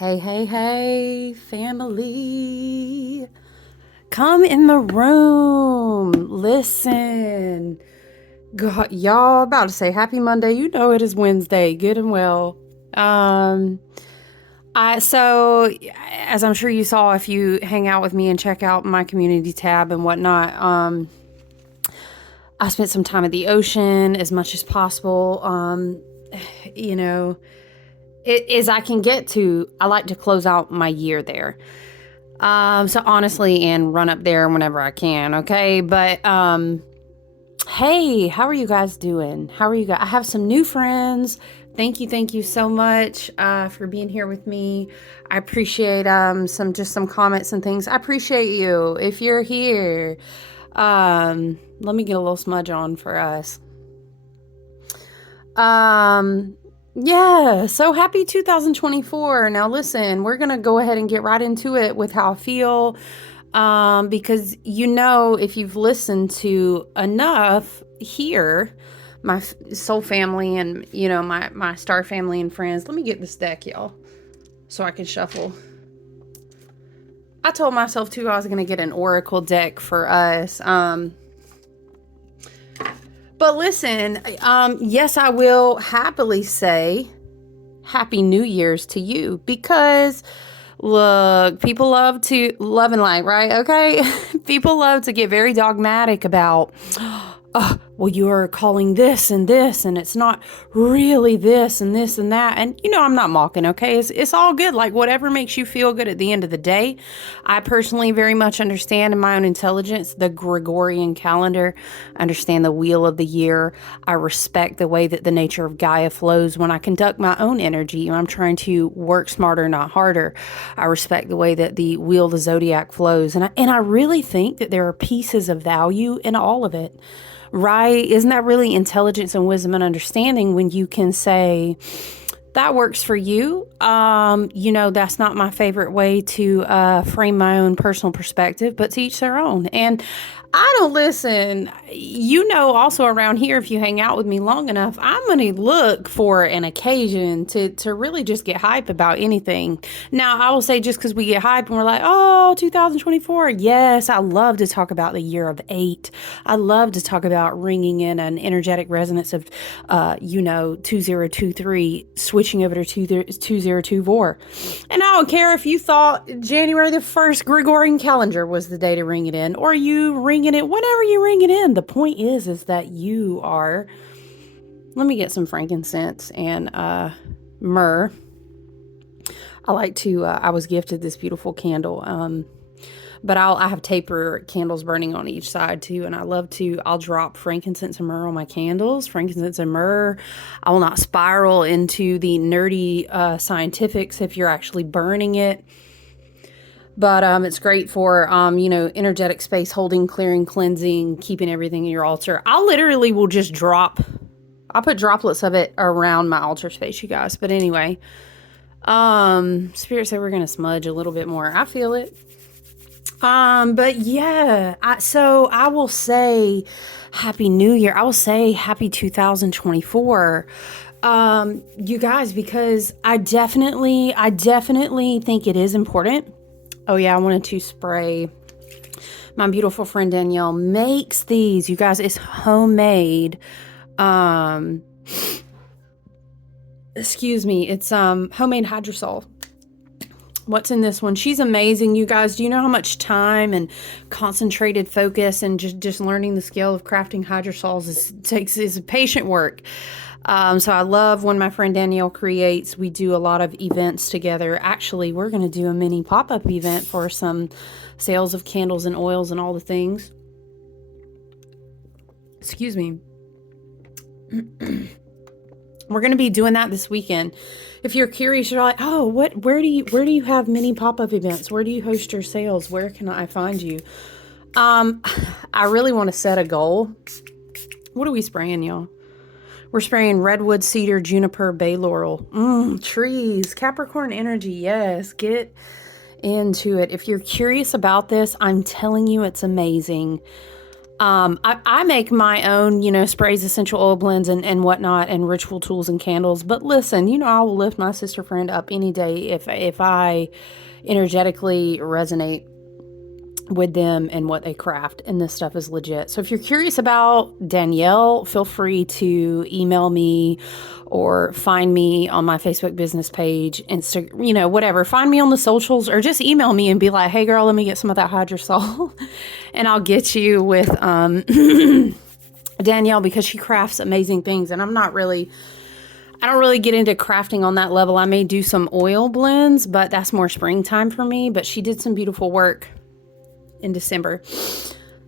Hey, hey, hey, family. Come in the room. Listen. God, y'all about to say happy Monday. You know it is Wednesday. Good and well. Um, so as I'm sure you saw if you hang out with me and check out my community tab and whatnot, I spent some time at the ocean as much as possible. You know, as I can get to, I like to close out my year there. So honestly, and run up there whenever I can, okay? But hey, how are you guys doing? How are you guys? I have some new friends. Thank you so much for being here with me. I appreciate some comments and things. I appreciate you if you're here. Let me get a little smudge on for us. Yeah, so happy 2024. Now listen, we're going to go ahead and get right into it with how I feel. Because if you've listened to enough here, my soul family and, my star family and friends, let me get this deck, y'all, so I can shuffle. I told myself too, I was going to get an oracle deck for us. But listen, yes, I will happily say Happy New Year's to you because look, people love and light, right? Okay. People love to get very dogmatic about, well, you're calling this, and it's not really this and this and that. And, I'm not mocking, okay? It's all good. Like, whatever makes you feel good at the end of the day. I personally very much understand in my own intelligence the Gregorian calendar, understand the wheel of the year. I respect the way that the nature of Gaia flows when I conduct my own energy. I'm trying to work smarter, not harder. I respect the way that the wheel of the zodiac flows. And I really think that there are pieces of value in all of it. Right? Isn't that really intelligence and wisdom and understanding when you can say, that works for you? That's not my favorite way to frame my own personal perspective, but to each their own. And I don't listen. Also around here, if you hang out with me long enough, I'm going to look for an occasion to really just get hype about anything. Now, I will say just because we get hype and we're like, oh, 2024. Yes, I love to talk about the year of 8. I love to talk about ringing in an energetic resonance of, 2023, switching over to 2024. And I don't care if you thought January the 1st Gregorian calendar was the day to ring it in, or you ring it whenever you ring it in. The point is that you are. Let me get some frankincense and myrrh. I was gifted this beautiful candle, but I have taper candles burning on each side too, and I'll drop frankincense and myrrh on my candles. Frankincense and myrrh. I will not spiral into the nerdy scientifics if you're actually burning it. But it's great for, energetic space holding, clearing, cleansing, keeping everything in your altar. I literally will just I'll put droplets of it around my altar space, you guys. But anyway, Spirit said we're going to smudge a little bit more. I feel it. But yeah, so I will say Happy New Year. I will say Happy 2024. You guys, because I definitely think it is important. Oh yeah, I wanted to spray. My beautiful friend Danielle makes these. You guys, it's homemade. Excuse me. It's homemade hydrosol. What's in this one? She's amazing, you guys. Do you know how much time and concentrated focus and just learning the skill of crafting hydrosols is patient work. So I love when my friend Danielle creates. We do a lot of events together. Actually, we're going to do a mini pop-up event for some sales of candles and oils and all the things. Excuse me. We're going to be doing that this weekend. If you're curious, you're like, oh, where do you have mini pop-up events? Where do you host your sales? Where can I find you? I really want to set a goal. What are we spraying, y'all? We're spraying redwood, cedar, juniper, bay laurel. Trees. Capricorn energy. Yes. Get into it. If you're curious about this, I'm telling you it's amazing. I make my own, sprays, essential oil blends, and whatnot, and ritual tools and candles. But listen, I will lift my sister friend up any day if I energetically resonate with them and what they craft, and this stuff is legit. So if you're curious about Danielle, feel free to email me or find me on my Facebook business page, whatever. Find me on the socials, or just email me and be like, hey girl, let me get some of that hydrosol and I'll get you with Danielle, because she crafts amazing things, and I don't really get into crafting on that level. I may do some oil blends, but that's more springtime for me. But she did some beautiful work in December.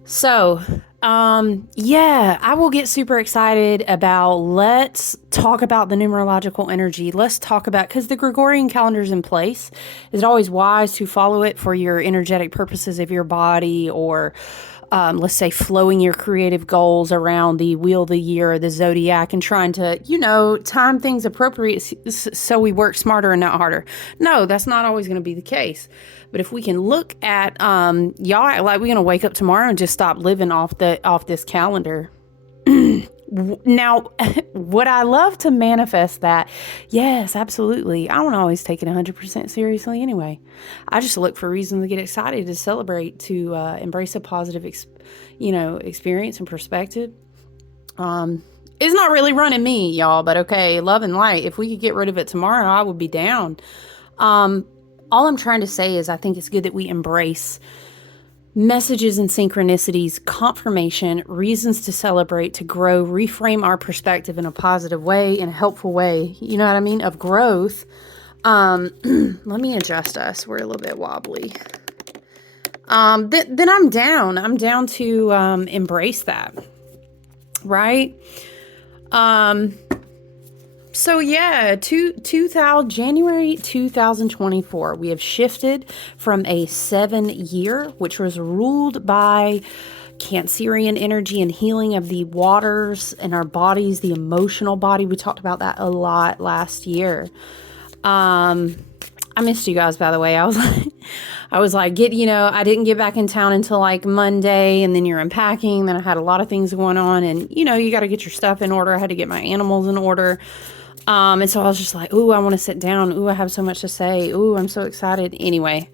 So, I will get super excited about, let's talk about the numerological energy. Let's talk about, because the Gregorian calendar is in place. Is it always wise to follow it for your energetic purposes of your body, or let's say flowing your creative goals around the wheel of the year or the zodiac, and trying to, time things appropriate so we work smarter and not harder? No, that's not always going to be the case. But if we can look at, y'all act like we're going to wake up tomorrow and just stop living off this calendar. Now, would I love to manifest that? Yes, absolutely. I don't always take it 100% seriously anyway. I just look for reasons to get excited, to celebrate, to embrace a positive, experience and perspective. It's not really running me, y'all, but okay, love and light. If we could get rid of it tomorrow, I would be down. All I'm trying to say is I think it's good that we embrace messages and synchronicities, confirmation, reasons to celebrate, to grow, reframe our perspective in a positive way, in a helpful way, you know what I mean, of growth. Let me adjust us. We're a little bit wobbly. Then I'm down. I'm down to embrace that, right? So yeah, January 2024, we have shifted from a 7-year, which was ruled by Cancerian energy and healing of the waters in our bodies, the emotional body. We talked about that a lot last year. I missed you guys, by the way. I was like, I didn't get back in town until like Monday, and then you're unpacking. Then I had a lot of things going on, and you got to get your stuff in order. I had to get my animals in order. And so I was just like, ooh, I want to sit down. Ooh, I have so much to say. Ooh, I'm so excited. Anyway,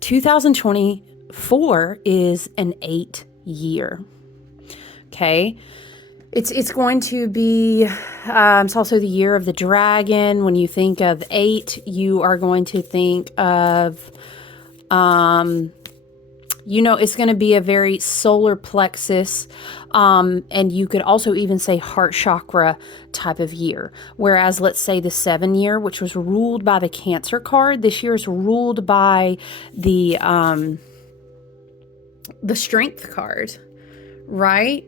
2024 is an 8-year. Okay. It's going to be, it's also the year of the dragon. When you think of 8, you are going to think of, it's going to be a very solar plexus, and you could also even say heart chakra type of year. Whereas, let's say the 7-year, which was ruled by the Cancer card, this year is ruled by the Strength card, right?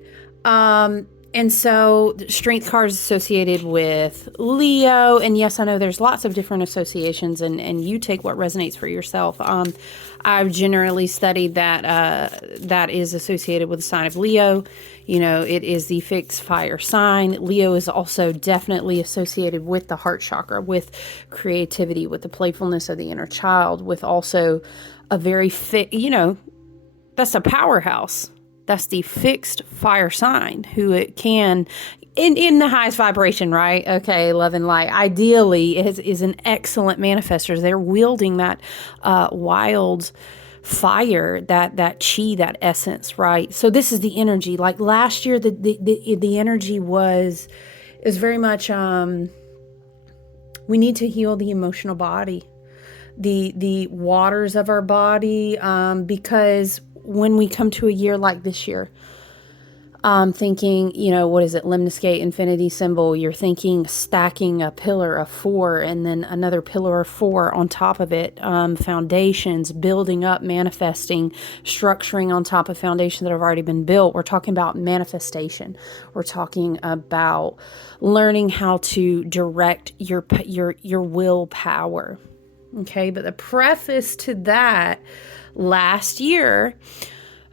And so the Strength card is associated with Leo. And yes, I know there's lots of different associations, and you take what resonates for yourself. I've generally studied that is associated with the sign of Leo. It is the fixed fire sign. Leo is also definitely associated with the heart chakra, with creativity, with the playfulness of the inner child, with also a very that's a powerhouse. That's the fixed fire sign, who it can, in the highest vibration, right? Okay, love and light. Ideally, is an excellent manifester. They're wielding that wild fire, that chi, that essence, right? So this is the energy. Like last year, the energy is very much, we need to heal the emotional body, the waters of our body, because when we come to a year like this year, thinking, what is it? Lemniscate infinity symbol. You're thinking stacking a pillar of 4 and then another pillar of 4 on top of it. Foundations, building up, manifesting, structuring on top of foundations that have already been built. We're talking about manifestation. We're talking about learning how to direct your willpower. Okay, but the preface to that, last year,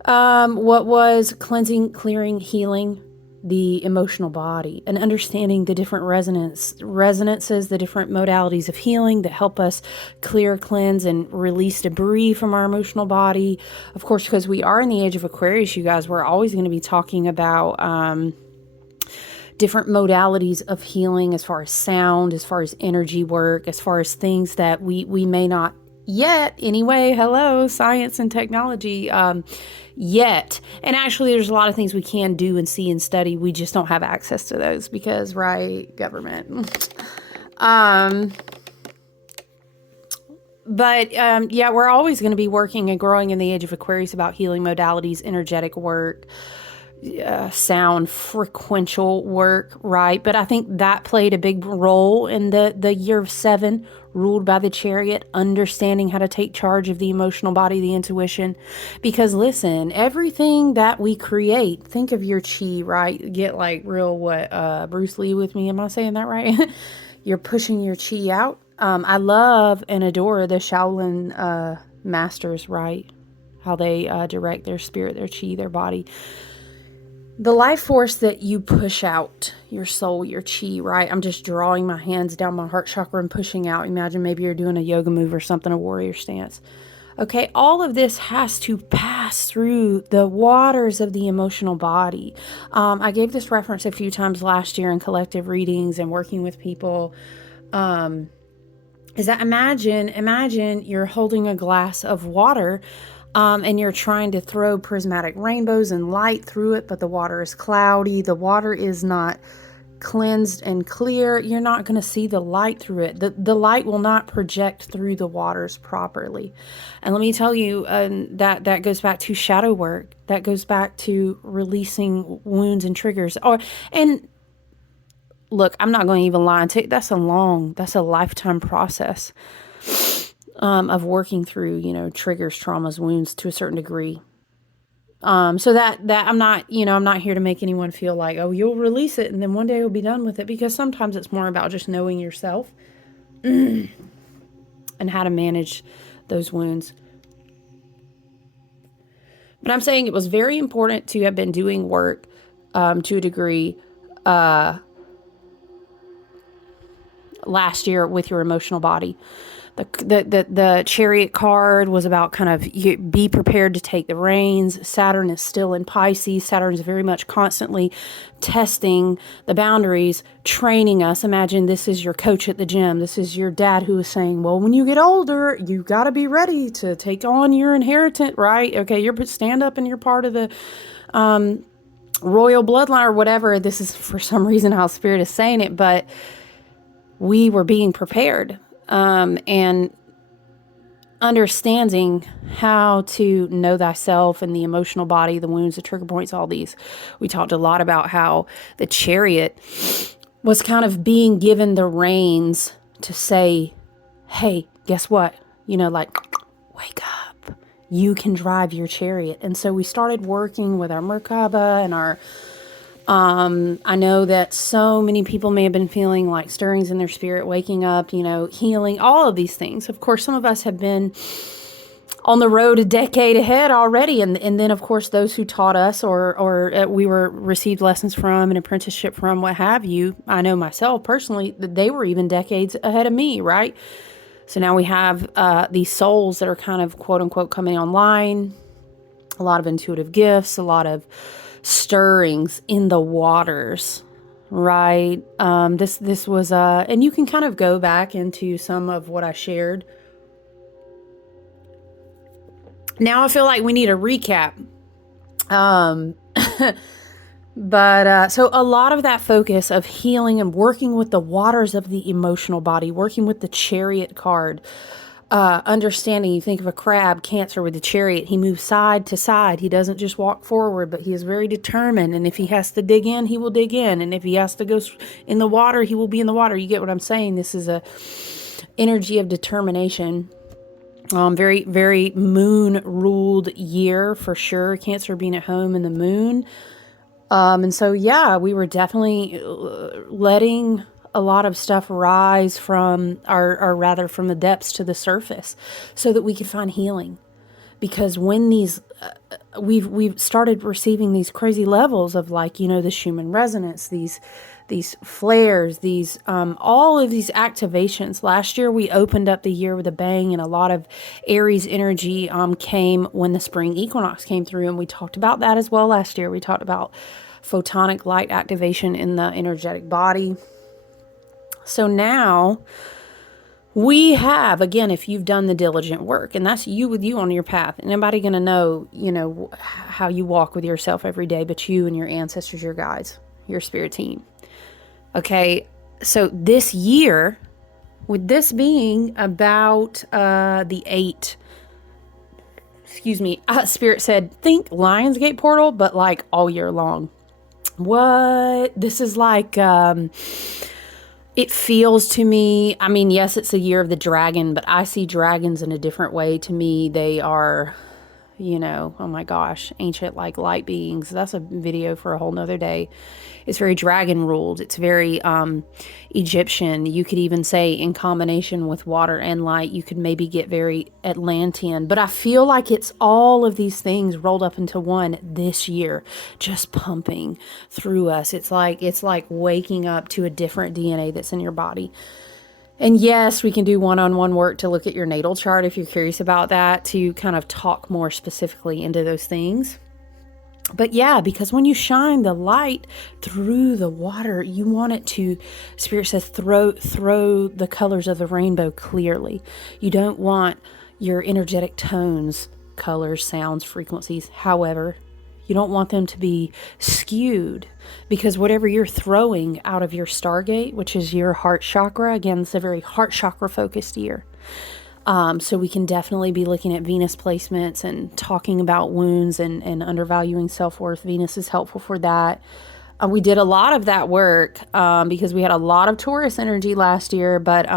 what was cleansing, clearing, healing, the emotional body, and understanding the different resonances, the different modalities of healing that help us clear, cleanse, and release debris from our emotional body. Of course, because we are in the age of Aquarius, you guys, we're always going to be talking about different modalities of healing, as far as sound, as far as energy work, as far as things that we may not yet, anyway, hello, science and technology, yet. And actually, there's a lot of things we can do and see and study. We just don't have access to those because, right, government. But yeah, we're always going to be working and growing in the age of Aquarius about healing modalities, energetic work, sound, frequential work, right? But I think that played a big role in the year of 7, ruled by the Chariot, understanding how to take charge of the emotional body, the intuition. Because listen, everything that we create, think of your chi, right? Get like real, Bruce Lee with me. Am I saying that right? You're pushing your chi out. I love and adore the Shaolin masters, right? How they direct their spirit, their chi, their body. The life force that you push out, your soul, your chi, right? I'm just drawing my hands down my heart chakra and pushing out. Imagine maybe you're doing a yoga move or something, a warrior stance. Okay, all of this has to pass through the waters of the emotional body. I gave this reference a few times last year in collective readings and working with people. Is that imagine you're holding a glass of water, and you're trying to throw prismatic rainbows and light through it, but the water is cloudy. The water is not cleansed and clear. You're not going to see the light through it. The light will not project through the waters properly. And let me tell you, that goes back to shadow work. That goes back to releasing wounds and triggers. And look, I'm not going to even lie and tell you, that's a lifetime process. Of working through, triggers, traumas, wounds to a certain degree. So that I'm not here to make anyone feel like, oh, you'll release it and then one day you'll be done with it, because sometimes it's more about just knowing yourself and how to manage those wounds. But I'm saying it was very important to have been doing work to a degree last year with your emotional body. The Chariot card was about kind of be prepared to take the reins. Saturn is still in Pisces. Saturn is very much constantly testing the boundaries, training us. Imagine this is your coach at the gym. This is your dad who is saying, well, when you get older, you got to be ready to take on your inheritance, right? Okay, you're stand up and you're part of the royal bloodline or whatever. This is for some reason how Spirit is saying it, but we were being prepared. And understanding how to know thyself and the emotional body, the wounds, the trigger points, all these. We talked a lot about how the Chariot was kind of being given the reins to say, hey, guess what? Wake up. You can drive your chariot. And so we started working with our Merkaba and our I know that so many people may have been feeling like stirrings in their spirit, waking up, healing, all of these things. Of course, some of us have been on the road a decade ahead already. And then, of course, those who taught us or we received lessons from, an apprenticeship from, what have you. I know myself personally that they were even decades ahead of me, right? So now we have these souls that are kind of, quote unquote, coming online. A lot of intuitive gifts, a lot of stirrings in the waters, right? This was and you can kind of go back into some of what I shared. Now I feel like we need a recap. But so a lot of that focus of healing and working with the waters of the emotional body, working with the Chariot card, understanding, you think of a crab, Cancer, with the Chariot, he moves side to side. He doesn't just walk forward, but he is very determined. And if he has to dig in, he will dig in. And if he has to go in the water, he will be in the water. You get what I'm saying? This is a energy of determination. Very, very moon ruled year for sure. Cancer being at home in the moon. And so, yeah, we were definitely letting a lot of stuff rise from, or rather from the depths to the surface so that we could find healing. because when these we've started receiving these crazy levels of, like, you know, the Schumann resonance, these flares, these all of these activations. Last year we opened up the year with a bang, and a lot of Aries energy came when the spring equinox came through, and we talked about that as well last year. We talked about photonic light activation in the energetic body. So now we have, again, if you've done the diligent work, and that's you with you on your path, and nobody going to know, you know, how you walk with yourself every day, but you and your ancestors, your guides, your spirit team. Okay, so this year, with this being about the 8, Spirit said, think Lionsgate portal, but like all year long. What? This is like, it feels to me, I mean, yes, it's a year of the dragon, but I see dragons in a different way. To me, they are, you know, oh my gosh, ancient, like, light beings. That's a video for a whole nother day. It's very dragon ruled. It's very Egyptian. You could even say, in combination with water and light, you could maybe get very Atlantean. But I feel like it's all of these things rolled up into one this year, just pumping through us. It's like waking up to a different DNA that's in your body. And yes, we can do one-on-one work to look at your natal chart if you're curious about that, to kind of talk more specifically into those things. But yeah, because when you shine the light through the water, you want it to, Spirit says, throw the colors of the rainbow clearly. You don't want your energetic tones, colors, sounds, frequencies, however, you don't want them to be skewed, because whatever you're throwing out of your Stargate, which is your heart chakra, again, it's a very heart chakra focused year. So we can definitely be looking at Venus placements and talking about wounds and undervaluing self-worth. Venus is helpful for that. We did a lot of that work because we had a lot of Taurus energy last year, but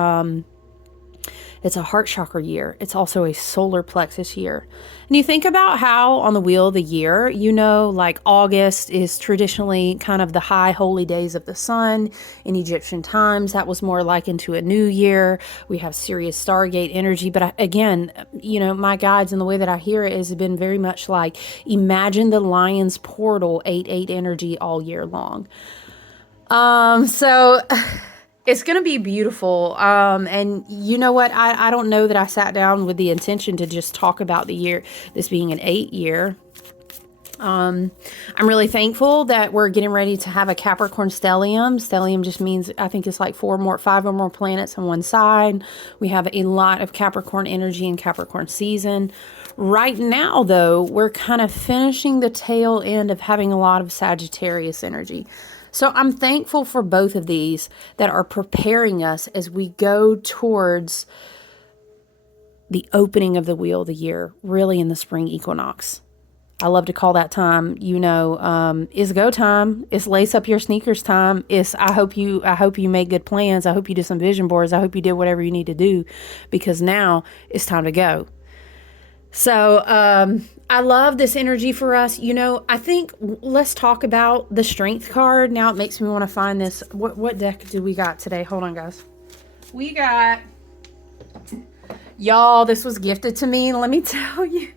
it's a heart chakra year. It's also a solar plexus year. And you think about how on the wheel of the year, you know, like August is traditionally kind of the high holy days of the sun. In Egyptian times, that was more like into a new year. We have Sirius Stargate energy. But again, you know, my guides and the way that I hear it has been very much like, imagine the lion's portal 8-8 energy all year long. So it's going to be beautiful. And you know what? I don't know that I sat down with the intention to just talk about the year, this being an 8 year. I'm really thankful that we're getting ready to have a Capricorn stellium. Stellium just means, I think it's like 5 or more planets on one side. We have a lot of Capricorn energy in Capricorn season. Right now, though, we're kind of finishing the tail end of having a lot of Sagittarius energy. So I'm thankful for both of these that are preparing us as we go towards the opening of the wheel of the year, really in the spring equinox. I love to call that time, you know, it's go time. It's lace up your sneakers time. It's I hope you make good plans. I hope you do some vision boards. I hope you did whatever you need to do, because now it's time to go. So I love this energy for us. You know, I think let's talk about the strength card. Now it makes me want to find this. What deck do we got today? Hold on, guys. We got, y'all, this was gifted to me. Let me tell you.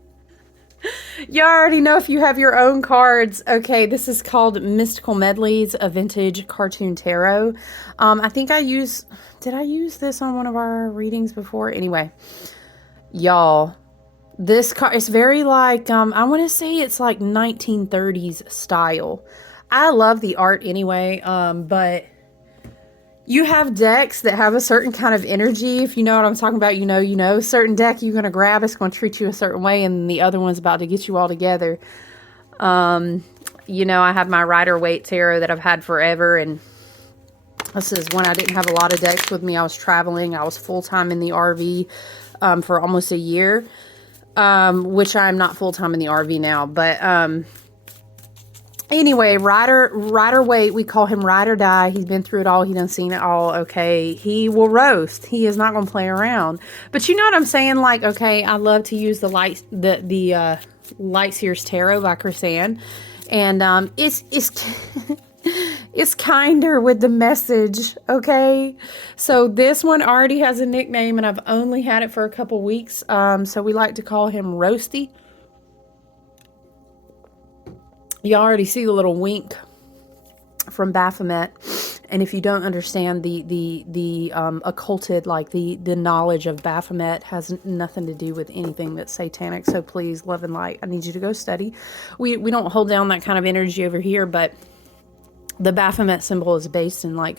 You already know if you have your own cards. Okay, this is called Mystical Medleys, a vintage cartoon tarot. I think did I use this on one of our readings before? Anyway, y'all, this card is very like, I want to say it's like 1930s style. I love the art anyway, but you have decks that have a certain kind of energy. If you know what I'm talking about, you know, certain deck you're going to grab, it's going to treat you a certain way, and the other one's about to get you all together. You know, I have my Rider-Waite tarot that I've had forever, and this is when I didn't have a lot of decks with me. I was traveling. I was full-time in the RV for almost a year, which I'm not full-time in the RV now, but anyway, Rider-Waite, we call him Ride or Die. He's been through it all. He done seen it all. Okay, he will roast. He is not going to play around. But you know what I'm saying? Like, okay, I love to use the Light Seers Tarot by Chris Ann, and it's is kinder with the message, okay? So this one already has a nickname, and I've only had it for a couple weeks. So we like to call him Roasty. You already see the little wink from Baphomet. And if you don't understand the occulted, like the knowledge of Baphomet has nothing to do with anything that's satanic. So please, love and light, I need you to go study. We don't hold down that kind of energy over here, but the Baphomet symbol is based in like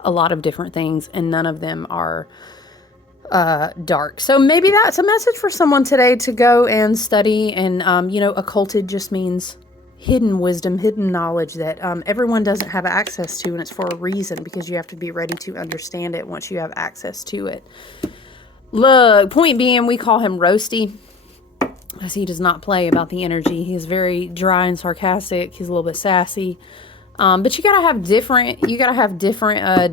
a lot of different things, and none of them are dark. So maybe that's a message for someone today to go and study. And occulted just means hidden wisdom, hidden knowledge that everyone doesn't have access to, and it's for a reason, because you have to be ready to understand it once you have access to it. Look, point being, we call him Roasty because he does not play about the energy. He's very dry and sarcastic. He's a little bit sassy. But you gotta have different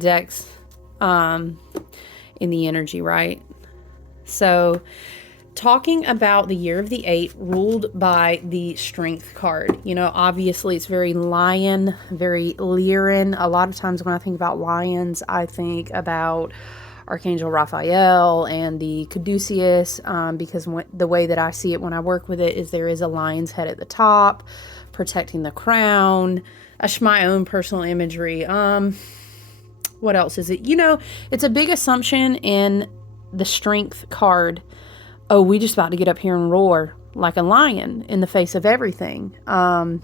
decks in the energy, right? So talking about the year of the 8 ruled by the Strength card. Obviously it's very lion, very Lyran. A lot of times when I think about lions, I think about Archangel Raphael and the Caduceus, because the way that I see it when I work with it is there is a lion's head at the top, protecting the crown. That's my own personal imagery. What else is it? It's a big assumption in the Strength card. Oh, we just about to get up here and roar like a lion in the face of everything. How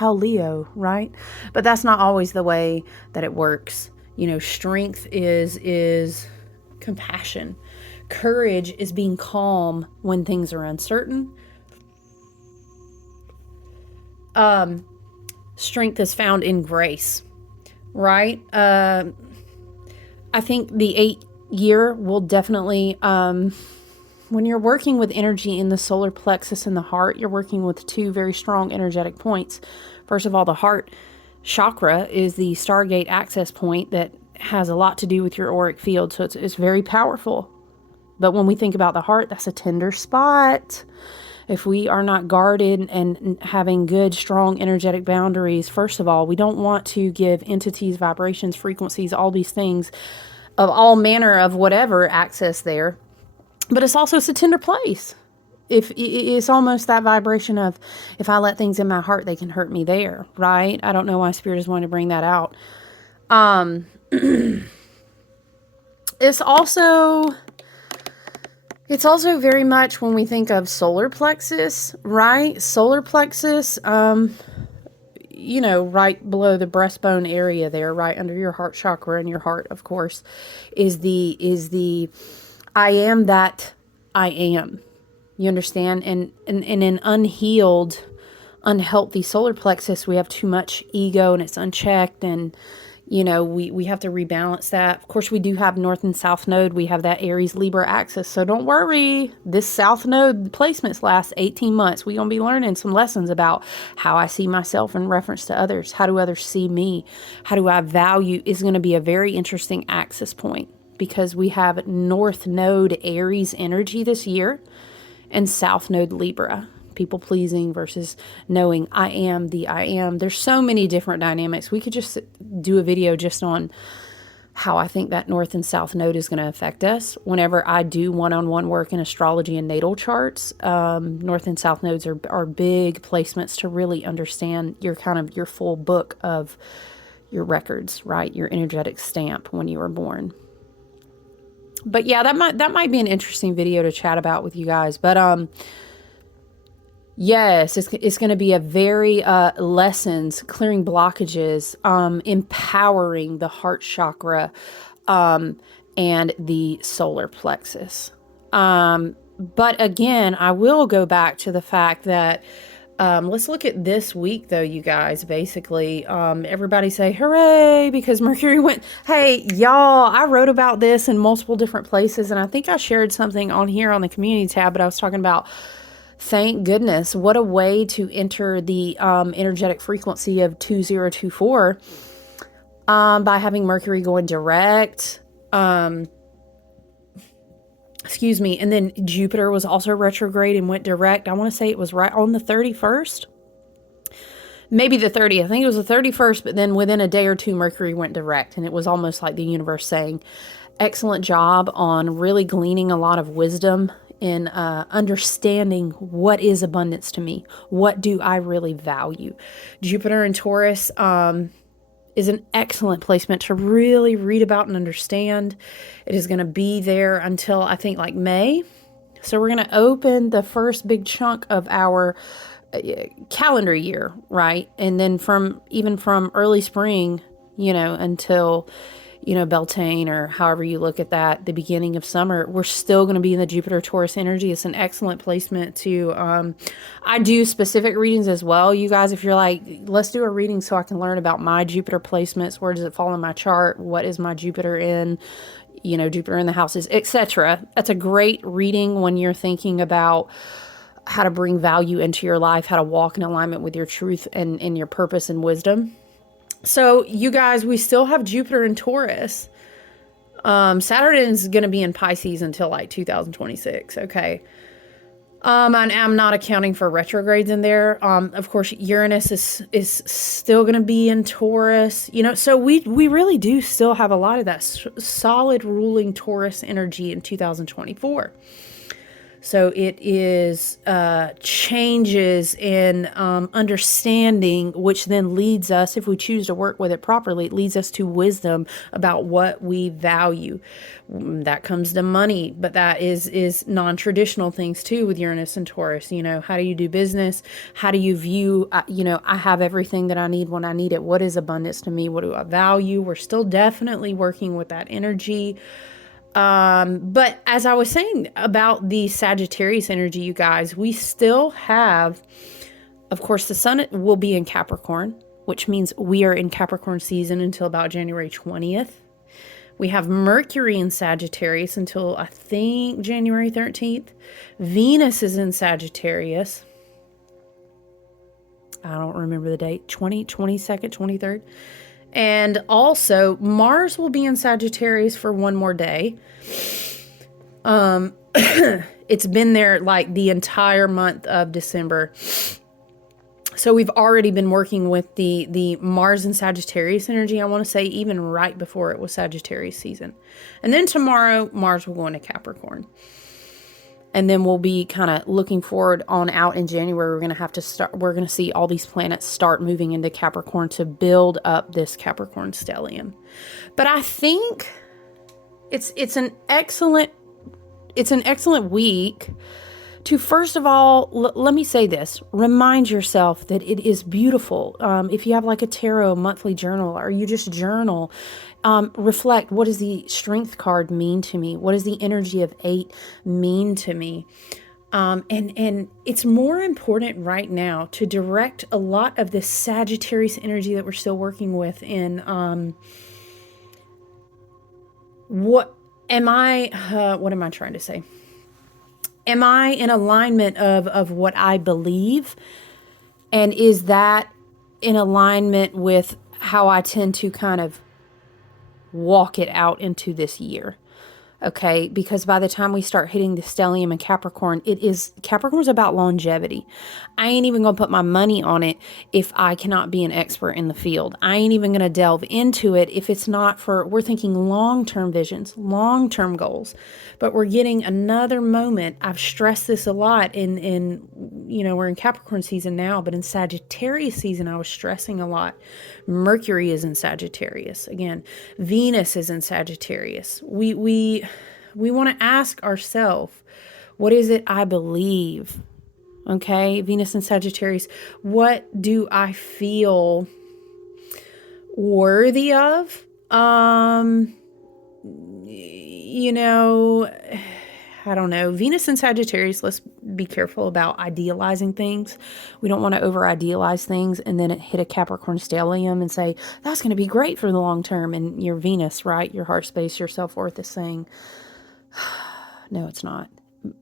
Leo, right? But that's not always the way that it works. Strength is compassion. Courage is being calm when things are uncertain. Strength is found in grace, right? I think the 8 year will definitely, when you're working with energy in the solar plexus and the heart, you're working with 2 very strong energetic points. First of all, the heart chakra is the Stargate access point that has a lot to do with your auric field. So it's very powerful. But when we think about the heart, that's a tender spot. If we are not guarded and having good, strong energetic boundaries, first of all, we don't want to give entities, vibrations, frequencies, all these things of all manner of whatever access there. But it's also a tender place. If it's almost that vibration of, if I let things in my heart, they can hurt me there, right? I don't know why Spirit is wanting to bring that out. It's also very much when we think of solar plexus, right? Solar plexus, right below the breastbone area there, right under your heart chakra, and your heart, of course, is the I am that I am. You understand? And in an unhealed, unhealthy solar plexus, we have too much ego and it's unchecked, and we have to rebalance that. Of course, we do have North and South Node. We have that Aries Libra axis. So don't worry. This South Node placements last 18 months. We're going to be learning some lessons about how I see myself in reference to others. How do others see me? How do I value? Is going to be a very interesting axis point, because we have North Node Aries energy this year and South Node Libra. People pleasing versus knowing I am the I am. There's so many different dynamics. We could just do a video just on how I think that North and South Node is going to affect us. Whenever I do one-on-one work in astrology and natal charts, North and South Nodes are big placements to really understand your full book of your records, right? Your energetic stamp when you were born. But yeah, that might be an interesting video to chat about with you guys. But yes, it's going to be a very lessons, clearing blockages, empowering the heart chakra, and the solar plexus. But again, I will go back to the fact that let's look at this week, though, you guys. Basically, everybody say hooray because Mercury went. Hey, y'all, I wrote about this in multiple different places, and I think I shared something on here on the community tab, but I was talking about, thank goodness, what a way to enter the energetic frequency of 2024 by having Mercury going direct. Excuse me. And then Jupiter was also retrograde and went direct. I want to say it was right on the 31st. maybe the 30th. I think it was the 31st, but then within a day or two, Mercury went direct. And it was almost like the universe saying, excellent job on really gleaning a lot of wisdom in understanding what is abundance to me. What do I really value? Jupiter in Taurus is an excellent placement to really read about and understand. It is going to be there until I think like May. So we're going to open the first big chunk of our calendar year, right? And then from early spring, until, Beltane, or however you look at that, the beginning of summer, we're still going to be in the Jupiter Taurus energy. It's an excellent placement to, I do specific readings as well. You guys, if you're like, let's do a reading so I can learn about my Jupiter placements. Where does it fall in my chart? What is my Jupiter in? Jupiter in the houses, etc. That's a great reading when you're thinking about how to bring value into your life, how to walk in alignment with your truth and your purpose and wisdom. So you guys, we still have Jupiter in Taurus. Saturn is going to be in Pisces until like 2026. Okay. I'm not accounting for retrogrades in there. Of course, Uranus is still going to be in Taurus, so we really do still have a lot of that solid ruling Taurus energy in 2024. So it is changes in understanding, which then leads us, if we choose to work with it properly, it leads us to wisdom about what we value. That comes to money, but that is non-traditional things too with Uranus and Taurus. How do you do business? How do you view, I have everything that I need when I need it. What is abundance to me? What do I value? We're still definitely working with that energy. But as I was saying about the Sagittarius energy, you guys, we still have, of course, the sun will be in Capricorn, which means we are in Capricorn season until about January 20th. We have Mercury in Sagittarius until I think January 13th. Venus is in Sagittarius. I don't remember the date, 22nd, 23rd. And also, Mars will be in Sagittarius for one more day. It's been there like the entire month of December. So we've already been working with the Mars and Sagittarius energy, I want to say, even right before it was Sagittarius season. And then tomorrow, Mars will go into Capricorn. And then we'll be kind of looking forward on out in January. We're going to see all these planets start moving into Capricorn to build up this Capricorn stellium. But I think it's an excellent week to, first of all, let me say this. Remind yourself that it is beautiful. If you have like a tarot monthly journal, or you just journal, reflect, what does the strength card mean to me? What does the energy of 8 mean to me? And it's more important right now to direct a lot of this Sagittarius energy that we're still working with in what am I trying to say? Am I in alignment of what I believe? And is that in alignment with how I tend to kind of walk it out into this year? Okay, because by the time we start hitting the stellium and Capricorn, Capricorn's about longevity. I ain't even gonna put my money on it if I cannot be an expert in the field. I ain't even gonna delve into it if it's not we're thinking long-term visions, long-term goals. But we're getting another moment. I've stressed this a lot in we're in Capricorn season now, but in Sagittarius season, I was stressing a lot. Mercury is in Sagittarius. Again, Venus is in Sagittarius. We want to ask ourselves, what is it I believe? Okay, Venus and Sagittarius. What do I feel worthy of? I don't know. Venus and Sagittarius, let's be careful about idealizing things. We don't want to over-idealize things and then hit a Capricorn stellium and say, that's going to be great for the long term. And your Venus, right? Your heart space, your self-worth is saying, no, it's not.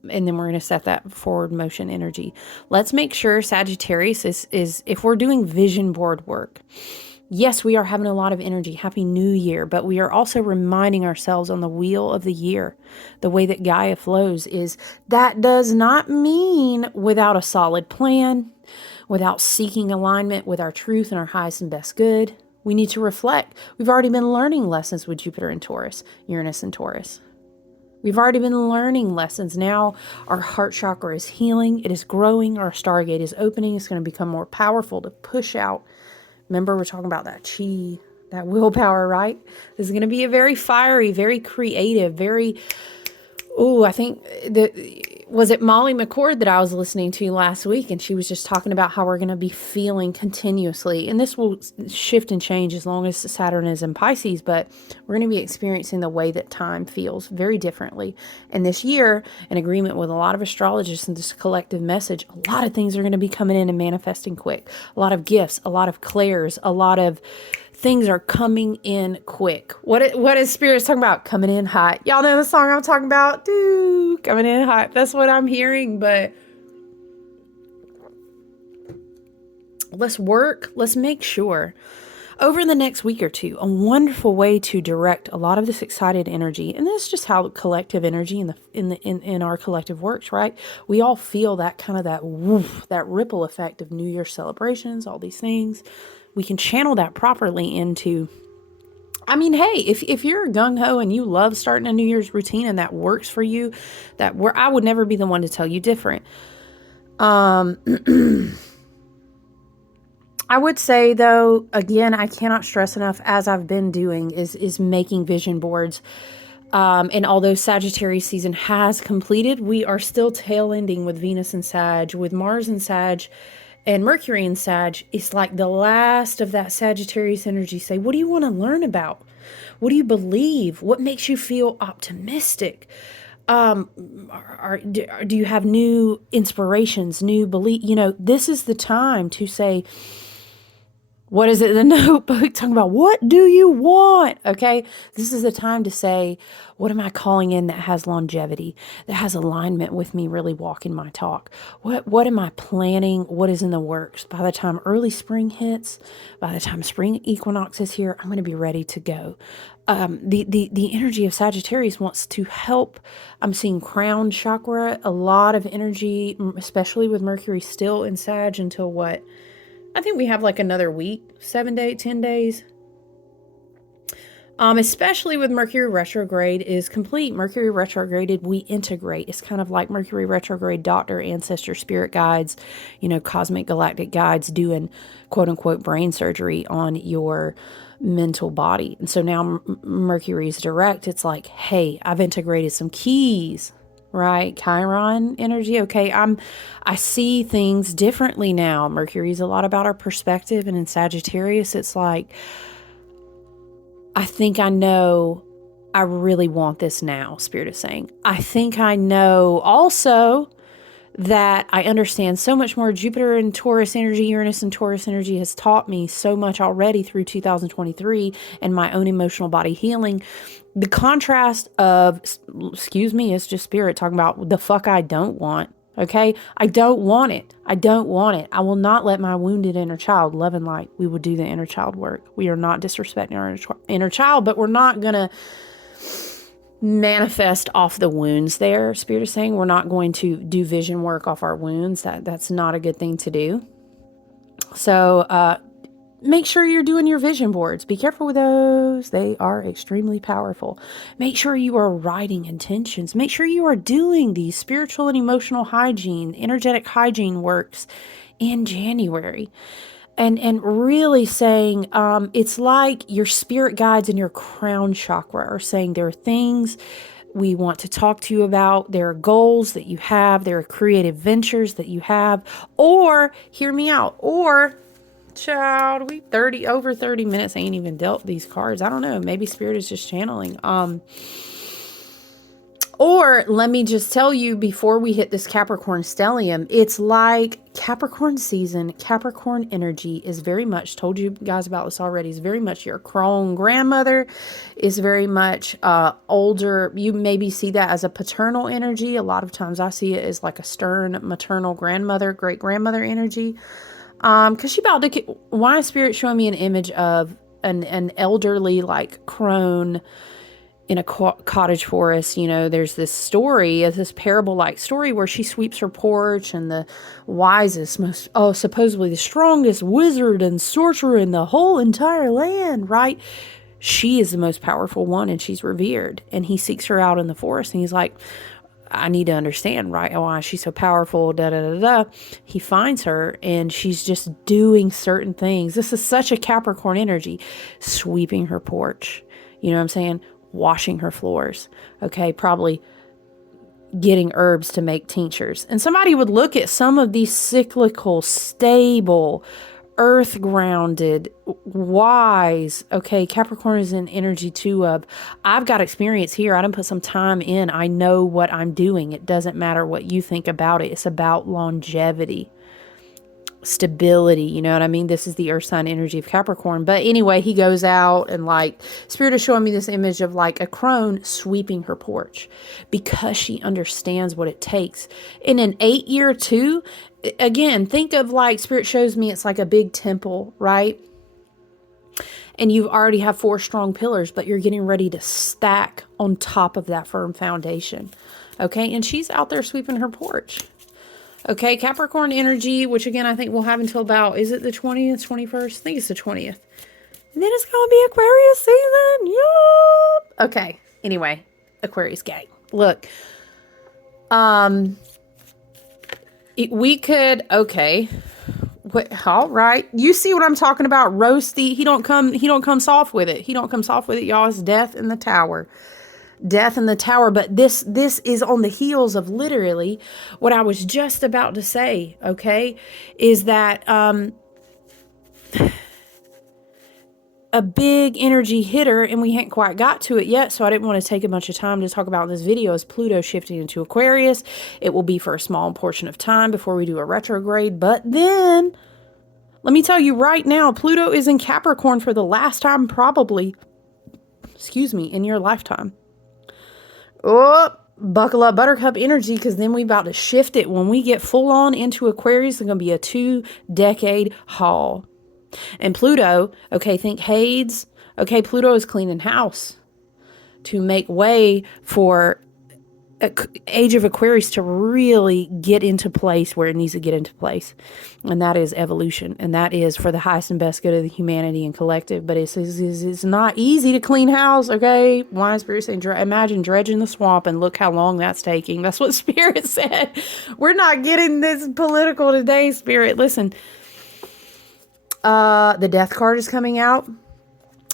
And then we're going to set that forward motion energy. Let's make sure Sagittarius is if we're doing vision board work, yes, we are having a lot of energy. Happy New Year. But we are also reminding ourselves on the wheel of the year, the way that Gaia flows is that does not mean without a solid plan, without seeking alignment with our truth and our highest and best good. We need to reflect. We've already been learning lessons with Jupiter and Taurus, Uranus and Taurus. We've already been learning lessons. Now our heart chakra is healing. It is growing. Our stargate is opening. It's going to become more powerful to push out. Remember, we're talking about that chi, that willpower, right? This is going to be a very fiery, very creative, very... Oh, I think was it Molly McCord that I was listening to last week, and she was just talking about how we're going to be feeling continuously, and this will shift and change as long as Saturn is in Pisces, but we're going to be experiencing the way that time feels very differently. And this year, in agreement with a lot of astrologists and this collective message, a lot of things are going to be coming in and manifesting quick. A lot of gifts, a lot of clairs, a lot of things are coming in quick. What is Spirit's talking about? Coming in hot. Y'all know the song I'm talking about? Dude, coming in hot. That's what I'm hearing, but let's work. Let's make sure over the next week or two, a wonderful way to direct a lot of this excited energy. And this is just how collective energy in our collective works, right? We all feel that kind of that woof, that ripple effect of New Year's celebrations, all these things. We can channel that properly into, I mean, hey, if you're gung-ho and you love starting a New Year's routine and that works for you, I would never be the one to tell you different. I would say, though, again, I cannot stress enough, as I've been doing, is making vision boards. And although Sagittarius season has completed, we are still tail ending with Venus and Sag, with Mars and Sag, and Mercury and Sag. It's like the last of that Sagittarius energy. Say, what do you want to learn about? What do you believe? What makes you feel optimistic? Do you have new inspirations, new belief? This is the time to say, what is it, the notebook talking about? What do you want? Okay. This is the time to say, what am I calling in that has longevity, that has alignment with me really walking my talk? What am I planning? What is in the works? By the time early spring hits, by the time spring equinox is here, I'm going to be ready to go. The energy of Sagittarius wants to help. I'm seeing crown chakra, a lot of energy, especially with Mercury still in Sag until what? I think we have like another week, 7 days, 10 days. Especially with Mercury retrograde is complete. Mercury retrograded, we integrate. It's kind of like Mercury retrograde doctor, ancestor, spirit guides, cosmic galactic guides doing quote unquote brain surgery on your mental body. And so now Mercury is direct. It's like, hey, I've integrated some keys. Right? Chiron energy. Okay. I see things differently now. Mercury is a lot about our perspective. And in Sagittarius, it's like, I think I know I really want this now. Spirit is saying, I think I know also that I understand so much more. Jupiter and Taurus energy, Uranus and Taurus energy has taught me so much already through 2023 and my own emotional body healing. The contrast of, it's just Spirit talking about the fuck I don't want. Okay. I don't want it. I don't want it. I will not let my wounded inner child, love and light. We will do the inner child work. We are not disrespecting our inner child, but we're not going to manifest off the wounds there. Spirit is saying we're not going to do vision work off our wounds. That's not a good thing to do. So, make sure you're doing your vision boards. Be careful with those. They are extremely powerful. Make sure you are writing intentions. Make sure you are doing these spiritual and emotional hygiene, energetic hygiene works in January. And really saying, it's like your spirit guides and your crown chakra are saying there are things we want to talk to you about. There are goals that you have. There are creative ventures that you have. Or, hear me out, or... Child, over 30 minutes. I ain't even dealt these cards. I don't know. Maybe Spirit is just channeling. Or let me just tell you before we hit this Capricorn stellium, it's like Capricorn season, Capricorn energy is very much, told you guys about this already, is very much your crone grandmother, is very much older. You maybe see that as a paternal energy. A lot of times I see it as like a stern maternal grandmother, great grandmother energy. Because she about to, why is Spirit showing me an image of an elderly, like, crone in a cottage forest, you know, there's this story, this parable-like story where she sweeps her porch and the wisest, most, supposedly the strongest wizard and sorcerer in the whole entire land, right? She is the most powerful one and she's revered. And he seeks her out in the forest and he's like, I need to understand, right? Why she's so powerful, da da da da. He finds her and she's just doing certain things. This is such a Capricorn energy. Sweeping her porch. You know what I'm saying? Washing her floors. Okay, probably getting herbs to make tinctures. And somebody would look at some of these cyclical, stable, earth grounded, wise. Okay, Capricorn is in energy too of, I've got experience here. I done put some time in. I know what I'm doing. It doesn't matter what you think about it. It's about longevity, stability, you know what I mean? This is the earth sign energy of Capricorn. But anyway, he goes out and like, Spirit is showing me this image of like a crone sweeping her porch because she understands what it takes. In an 8-year too, again, think of like, Spirit shows me it's like a big temple, right? And you already have 4 strong pillars, but you're getting ready to stack on top of that firm foundation. Okay, and she's out there sweeping her porch. Okay, Capricorn energy, which again, I think we'll have until about, is it the 20th, 21st? I think it's the 20th. And then it's going to be Aquarius season. Yup. Okay, anyway, Aquarius gang. Look, we could, okay. All right. You see what I'm talking about? Roasty. He don't come soft with it. He don't come soft with it, y'all. It's death in the tower. Death in the tower. But this is on the heels of literally what I was just about to say, okay, is that a big energy hitter, and we hadn't quite got to it yet, so I didn't want to take a bunch of time to talk about in this video, is Pluto shifting into Aquarius. It will be for a small portion of time before we do a retrograde, but then, let me tell you right now, Pluto is in Capricorn for the last time probably, in your lifetime. Oh, buckle up, Buttercup energy, because then we about to shift it. When we get full on into Aquarius, it's going to be a 2-decade haul. And Pluto, okay, think Hades. Okay, Pluto is cleaning house to make way for Age of Aquarius to really get into place where it needs to get into place. And that is evolution. And that is for the highest and best good of the humanity and collective. But it's not easy to clean house, okay? Why is Spirit saying, imagine dredging the swamp and look how long that's taking. That's what Spirit said. We're not getting this political today, Spirit. Listen, the Death card is coming out.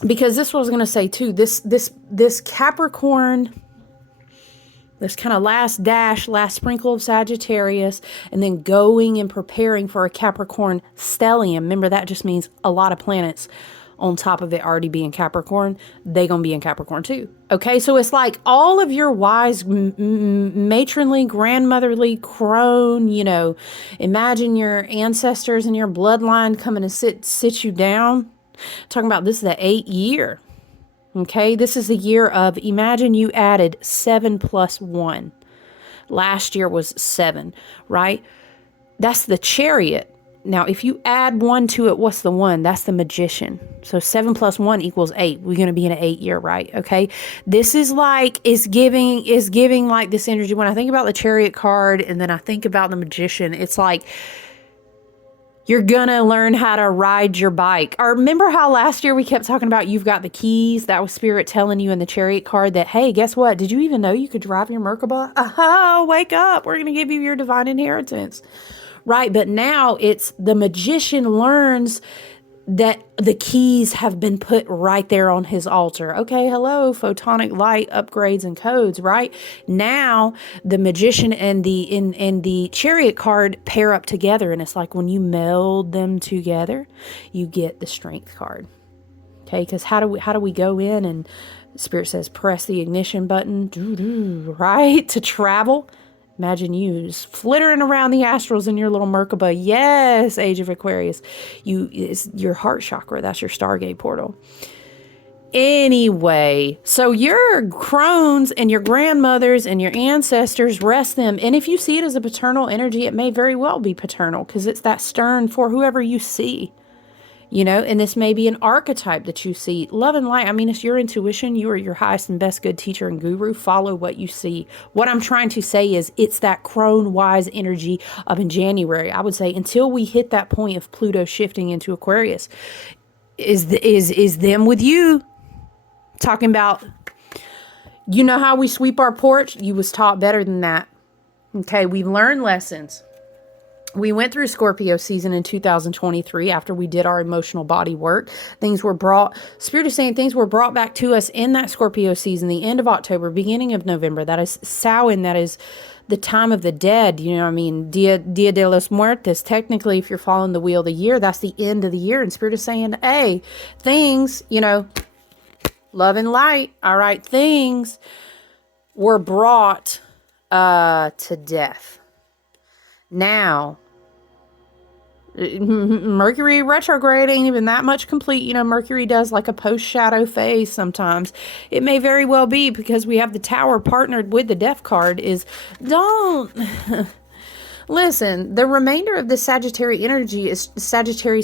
Because this was going to say too, this Capricorn, this kind of last sprinkle of Sagittarius, and then going and preparing for a Capricorn stellium. Remember, that just means a lot of planets on top of it already being Capricorn. They gonna be in Capricorn too. Okay, so it's like all of your wise, matronly, grandmotherly crone, you know, imagine your ancestors and your bloodline coming to sit you down. Talking about this is the 8th year. Okay, this is the year of, imagine you added 7 plus 1. Last year was 7, right? That's the Chariot. Now, if you add 1 to it, what's the 1? That's the Magician. So 7 plus 1 equals 8. We're going to be in an 8 year, right? Okay, this is like, is giving like this energy. When I think about the Chariot card and then I think about the Magician, it's like, you're gonna learn how to ride your bike. Or remember how last year we kept talking about you've got the keys? That was Spirit telling you in the Chariot card that, hey, guess what? Did you even know you could drive your Merkaba? Aha, wake up. We're gonna give you your divine inheritance. Right, but now it's the Magician learns that the keys have been put right there on his altar. Okay, hello, photonic light upgrades and codes, right? Now the Magician and the Chariot card pair up together, and it's like when you meld them together, you get the Strength card. Okay, because how do we go in, and Spirit says press the ignition button, right, to travel. Imagine you flittering around the astrals in your little Merkaba. Yes, Age of Aquarius. It's your heart chakra. That's your Stargate portal. Anyway, so your crones and your grandmothers and your ancestors, rest them. And if you see it as a paternal energy, it may very well be paternal because it's that stern for whoever you see. And this may be an archetype that you see. Love and light, I mean, it's your intuition. You are your highest and best good teacher and guru. Follow what you see. What I'm trying to say is it's that crone wise energy of in January. I would say until we hit that point of Pluto shifting into Aquarius, is them with you. Talking about, how we sweep our porch? You was taught better than that. Okay, we've learned lessons. We went through Scorpio season in 2023 after we did our emotional body work. Spirit is saying things were brought back to us in that Scorpio season, the end of October, beginning of November. That is Samhain, that is the time of the dead. You know what I mean? Dia de los Muertos. Technically, if you're following the wheel of the year, that's the end of the year. And Spirit is saying, hey, things, love and light, all right, things were brought to death. Now, Mercury retrograde ain't even that much complete. Mercury does like a post-shadow phase sometimes. It may very well be because we have the Tower partnered with the Death card don't... Listen, the remainder of the Sagittarius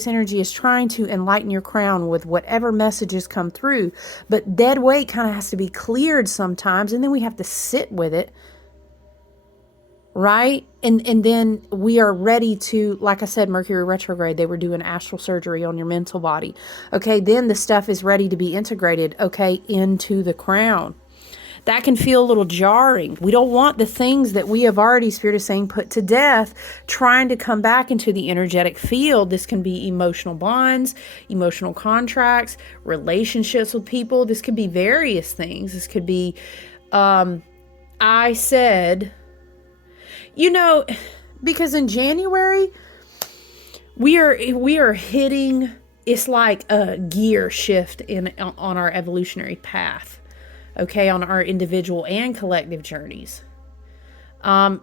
energy is trying to enlighten your crown with whatever messages come through. But dead weight kind of has to be cleared sometimes, and then we have to sit with it. Right? And then we are ready to, like I said, Mercury retrograde, they were doing astral surgery on your mental body. Okay, then the stuff is ready to be integrated, into the crown. That can feel a little jarring. We don't want the things that we have already, Spirit is saying, put to death, trying to come back into the energetic field. This can be emotional bonds, emotional contracts, relationships with people. This could be various things. This could be, I said... because in January, we are hitting, it's like a gear shift on our evolutionary path, on our individual and collective journeys. And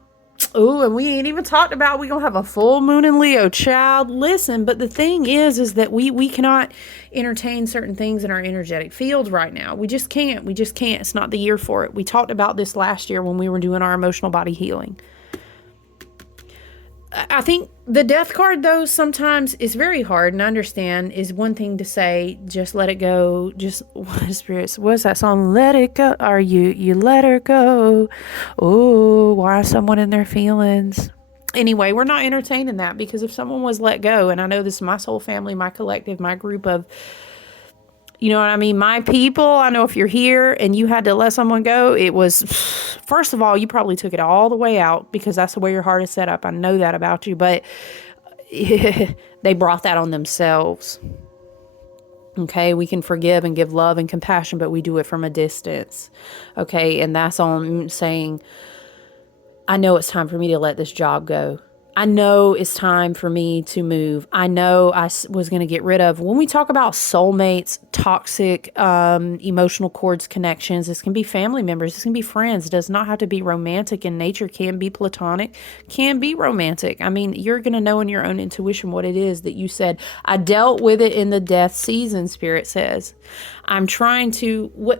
we ain't even talked about, we're going to have a full moon in Leo, child. Listen, but the thing is that we cannot entertain certain things in our energetic field right now. We just can't. It's not the year for it. We talked about this last year when we were doing our emotional body healing. I think the Death card, though, sometimes is very hard, and I understand, is one thing to say, just let it go, just, spirits, what's that song, let it go, or you let her go, oh, why is someone in their feelings? Anyway, we're not entertaining that, because if someone was let go, and I know this is my soul family, my collective, my group of, you know what I mean, my people, I know if you're here and you had to let someone go, it was, first of all, you probably took it all the way out because that's the way your heart is set up. I know that about you, but they brought that on themselves. Okay, we can forgive and give love and compassion, but we do it from a distance. Okay, and that's on saying, I know it's time for me to let this job go. I know it's time for me to move. I know I was going to get rid of. When we talk about soulmates, toxic, emotional cords, connections, this can be family members. This can be friends. It does not have to be romantic in nature. Can be platonic, can be romantic. I mean, you're going to know in your own intuition what it is that you said. I dealt with it in the death season, Spirit says. I'm trying to...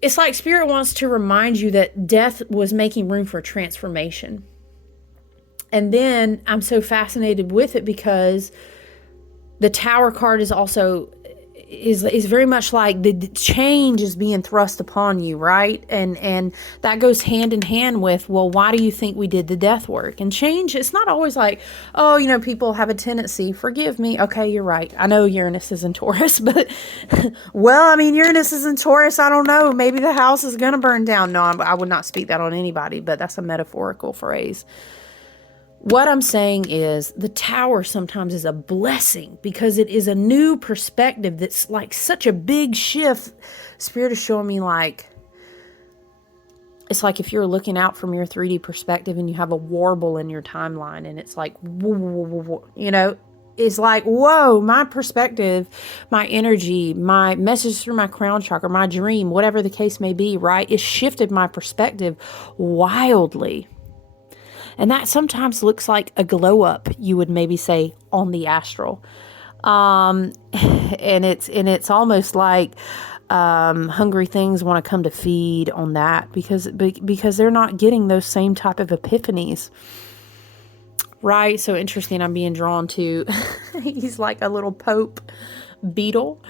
It's like Spirit wants to remind you that death was making room for transformation. And then I'm so fascinated with it because the Tower card is also is very much like the change is being thrust upon you, right? And that goes hand in hand with, well, why do you think we did the death work? And change, it's not always like, oh, people have a tendency, forgive me. Okay, you're right. I know Uranus is in Taurus, but well, I mean, Uranus is in Taurus. I don't know. Maybe the house is going to burn down. No, I would not speak that on anybody, but that's a metaphorical phrase. What I'm saying is the Tower sometimes is a blessing because it is a new perspective that's like such a big shift. Spirit is showing me it's like if you're looking out from your 3D perspective and you have a warble in your timeline and it's like, it's like, whoa, my perspective, my energy, my message through my crown chakra, my dream, whatever the case may be, right? It shifted my perspective wildly. And that sometimes looks like a glow up, you would maybe say, on the astral. And it's almost like hungry things want to come to feed on that because they're not getting those same type of epiphanies. right? So interesting. I'm being drawn to, he's like a little Pope beetle,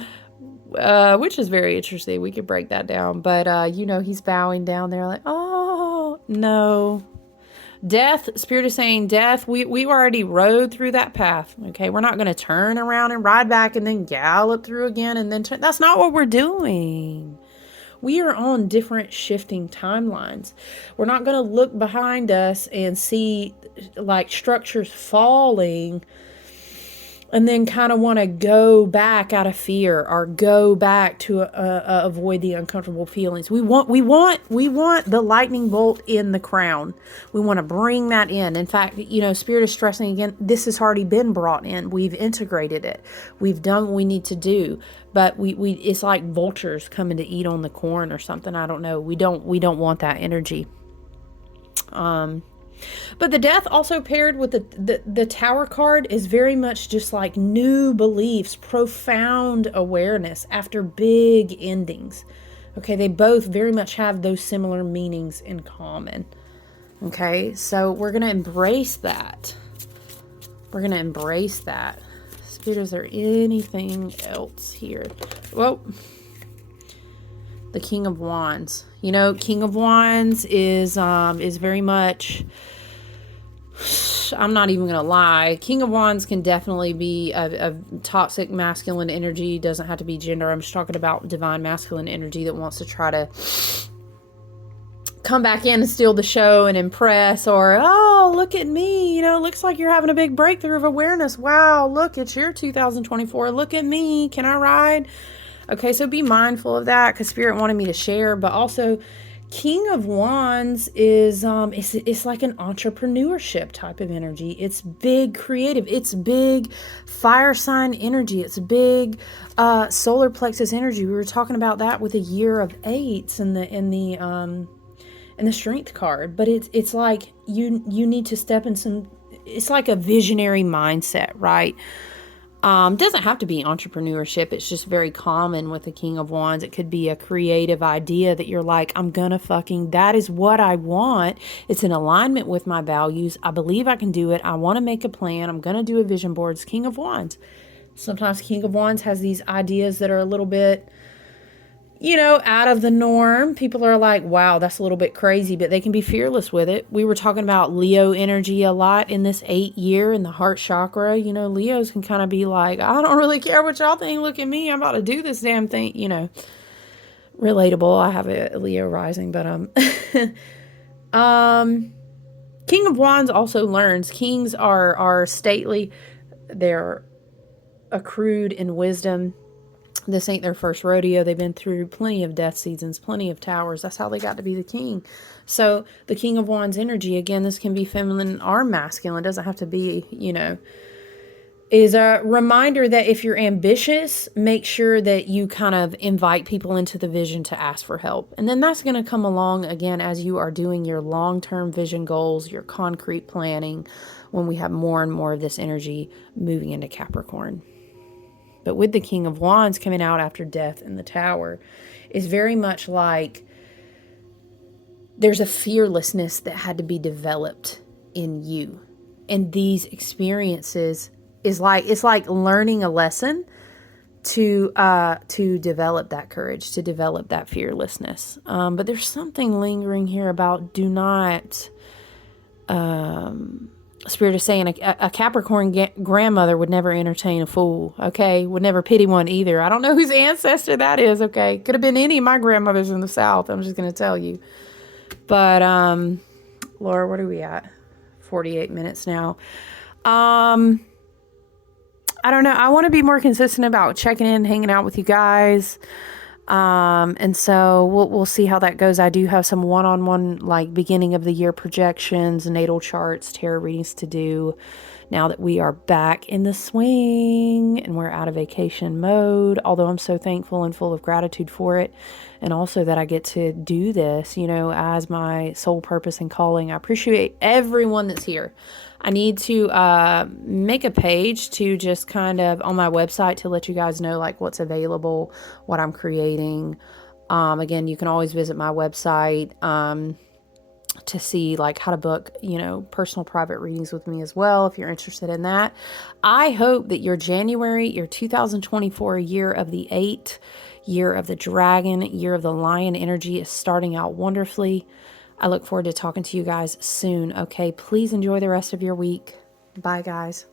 which is very interesting. We could break that down. But, he's bowing down there like, oh, no. Death, Spirit is saying death, we already rode through that path, okay? We're not going to turn around and ride back and then gallop through again and then turn. That's not what we're doing. We are on different shifting timelines. We're not going to look behind us and see like structures falling and then kind of want to go back out of fear or go back to avoid the uncomfortable feelings. We want the lightning bolt in the crown. We want to bring that in. In fact, Spirit is stressing again, this has already been brought in. We've integrated it. We've done what we need to do. But we it's like vultures coming to eat on the corn or something. I don't know. We don't want that energy. But the death also paired with the Tower card is very much just like new beliefs, profound awareness after big endings. Okay, they both very much have those similar meanings in common. Okay, so we're going to embrace that. Spirit, is there anything else here? Well, the King of Wands. King of Wands is very much, I'm not even going to lie. King of Wands can definitely be a toxic masculine energy. Doesn't have to be gender. I'm just talking about divine masculine energy that wants to try to come back in and steal the show and impress, or, oh, look at me. Looks like you're having a big breakthrough of awareness. Wow, look, it's your 2024. Look at me. Can I ride? Okay, so be mindful of that because Spirit wanted me to share. But also, King of Wands is it's like an entrepreneurship type of energy. It's big creative. It's big fire sign energy. It's big solar plexus energy. We were talking about that with a year of eights in the strength card. But it's like you need to step in some. It's like a visionary mindset, right? Doesn't have to be entrepreneurship. It's just very common with the King of Wands. It could be a creative idea that you're like, that is what I want. It's in alignment with my values. I believe I can do it. I want to make a plan. I'm going to do a vision board. It's King of Wands. Sometimes King of Wands has these ideas that are a little bit, out of the norm. People are like, wow, that's a little bit crazy, but they can be fearless with it. We were talking about Leo energy a lot in this 8 year in the heart chakra. Leos can kind of be like, I don't really care what y'all think. Look at me. I'm about to do this damn thing. Relatable. I have a Leo rising, but, King of Wands also learns. Kings are stately. They're accrued in wisdom. This ain't their first rodeo. They've been through plenty of death seasons, plenty of towers. That's how they got to be the king. So the King of Wands energy, again, this can be feminine or masculine. It doesn't have to be, is a reminder that if you're ambitious, make sure that you kind of invite people into the vision to ask for help. And then that's going to come along again as you are doing your long-term vision goals, your concrete planning, when we have more and more of this energy moving into Capricorn. But with the King of Wands coming out after death in the Tower, is very much like there's a fearlessness that had to be developed in you. And these experiences it's like learning a lesson to develop that courage, to develop that fearlessness. But there's something lingering here about do not... Spirit is saying a Capricorn grandmother would never entertain a fool, okay? Would never pity one either. I don't know whose ancestor that is, okay? Could have been any of my grandmothers in the South. I'm just going to tell you. But, Laura, what are we at? 48 minutes now. I don't know. I want to be more consistent about checking in, hanging out with you guys. And so we'll see how that goes. I do have some one-on-one, like beginning of the year projections, natal charts, tarot readings to do now that we are back in the swing and we're out of vacation mode. Although I'm so thankful and full of gratitude for it. And also that I get to do this, as my sole purpose and calling. I appreciate everyone that's here. I need to make a page to just kind of on my website to let you guys know like what's available, what I'm creating. Again, you can always visit my website. to see like how to book, personal private readings with me as well, if you're interested in that. I hope that your January, your 2024 year of the 8, year of the dragon, year of the lion energy is starting out wonderfully. I look forward to talking to you guys soon. Okay, please enjoy the rest of your week. Bye, guys.